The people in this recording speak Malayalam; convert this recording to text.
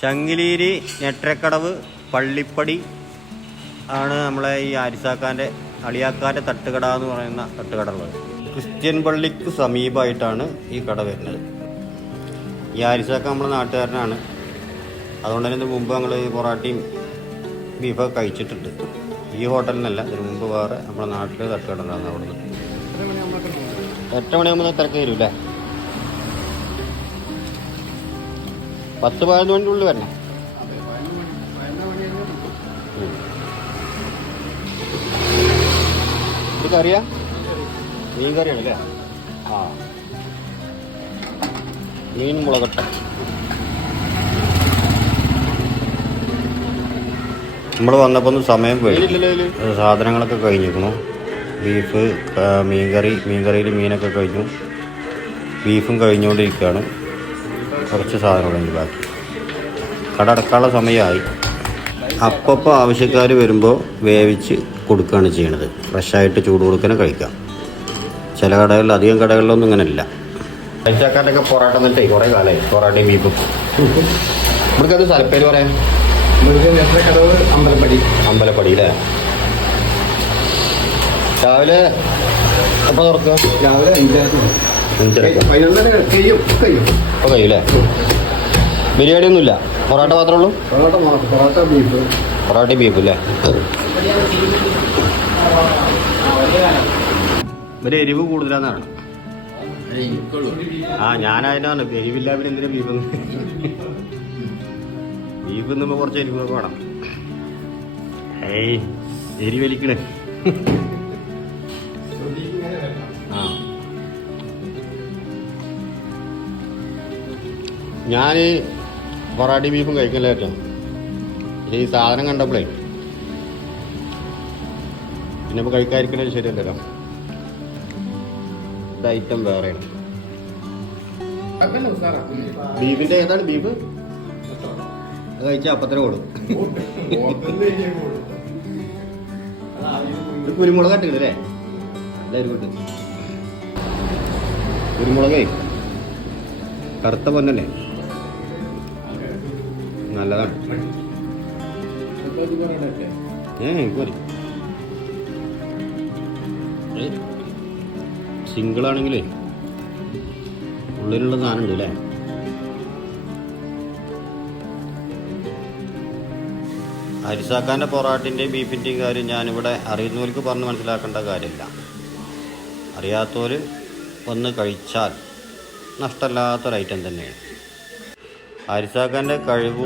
ശങ്കിലീരി ഞെട്ടരക്കടവ് പള്ളിപ്പടി ആണ് നമ്മളെ ഈ ആരിസാക്കാന്റെ അളിയാക്കാന്റെ തട്ടുകട എന്ന് പറയുന്ന തട്ടുകട ഉള്ളത്. ക്രിസ്ത്യൻ പള്ളിക്ക് സമീപമായിട്ടാണ് ഈ കട വരുന്നത്. ഈ ആരിസാക്ക നമ്മുടെ നാട്ടുകാരനാണ്. അതുകൊണ്ട് തന്നെ മുമ്പ് ഞങ്ങൾ പൊറാട്ടയും ബീഫൊക്കെ കഴിച്ചിട്ടുണ്ട്. ഈ ഹോട്ടലിനല്ല ഇതിന് മുമ്പ് വേറെ നമ്മുടെ നാട്ടിൽ തട്ടുകട ഉണ്ടായിരുന്നു അവിടെ നിന്ന് എട്ട് മണിയാകുമ്പോൾ തിരക്ക് തരും പത്ത് പതിനൊന്ന് മണിന്റെ ഉള്ളിൽ വരണം. ഇത് കറിയാ? മീൻ കറിയാണ് അല്ലേ? ആ. മീൻ മുളകട്ട. നമ്മൾ വന്നപ്പോൾ ഒന്ന് സമയം പോയി. സാധനങ്ങളൊക്കെ കഴിഞ്ഞിരിക്കണു ബീഫ് മീൻകറി മീൻകറിയിൽ മീനൊക്കെ കഴിഞ്ഞു. ബീഫും കഴിഞ്ഞുകൊണ്ടിരിക്കുകയാണ്. കുറച്ച് സാധനങ്ങളുണ്ട് ബാക്കി. കട അടക്കാനുള്ള സമയമായി. അപ്പപ്പോൾ ആവശ്യക്കാർ വരുമ്പോൾ വേവിച്ച് കൊടുക്കുകയാണ് ചെയ്യണത്. ഫ്രഷായിട്ട് ചൂട് കൊടുക്കാനും കഴിക്കാം. ചില കടകളിൽ അധികം കടകളിലൊന്നും ഇങ്ങനെയല്ല. കഴിച്ചാക്കാരൊക്കെ പൊറോട്ട എന്നിട്ടേ കുറേ കാലമായി പൊറോട്ടയും ബീഫും. നമുക്കത് സ്ഥലപ്പേര് പറയാം. അമ്പലപ്പടി. അമ്പലപ്പടി അല്ലേ? രാവിലെ എപ്പോൾ തുറക്കുക? രാവിലെ അഞ്ചരക്ക് പതിനൊന്നര കഴിയും കഴിയും അപ്പോൾ കഴിയൂലേ ബിരിയാണി ഒന്നുമില്ല പൊറോട്ട മാത്രമേ ഉള്ളൂ? പൊറോട്ട പൊറോട്ട ബീഫ് പൊറോട്ട ബീഫും അല്ലേ? ഒരു എരിവ് കൂടുതലാന്നാണ് ആ ഞാനായതാണ് എരിവില്ല പിന്നെ എന്തിനാ ബീഫ് ബീഫ് നിന്നുമ്പോ കുറച്ച് എരിവ് വേണം. ഏയ് എരി ഞാൻ പൊറാട്ടി ബീഫും കഴിക്കില്ല കേട്ടോ ഈ സാധനം കണ്ടപ്പോഴേ പിന്നെ ഇപ്പോൾ കഴിക്കാതിരിക്കണത് ശരിയല്ലല്ലോ. ഇത് ഐറ്റം വേറെയാണ്. ബീഫിന്റെ ഏതാണ് ബീഫ്? അത് കഴിച്ചാൽ അപ്പത്തന്നെ കൊടുക്കും കുരുമുളക് ഇട്ടില്ലേ എല്ലാവരും കൂട്ട് കുരുമുളകേ കറുത്ത പൊന്നല്ലേ? നല്ലതാണ്. ആണെങ്കിലേ ഉള്ളിലുള്ള സാധനം ഉണ്ട് അല്ലേ? ഹരിസാക്കാന്റെ പൊറാട്ടിന്റെയും ബീഫിന്റെയും കാര്യം ഞാനിവിടെ അറിയുന്നവർക്ക് പറഞ്ഞ് മനസ്സിലാക്കേണ്ട കാര്യമില്ല. അറിയാത്തവർ ഒന്ന് കഴിച്ചാൽ നഷ്ടമില്ലാത്തൊരു ഐറ്റം തന്നെയാണ്. ഹരിസാക്കാന്റെ കഴിവ്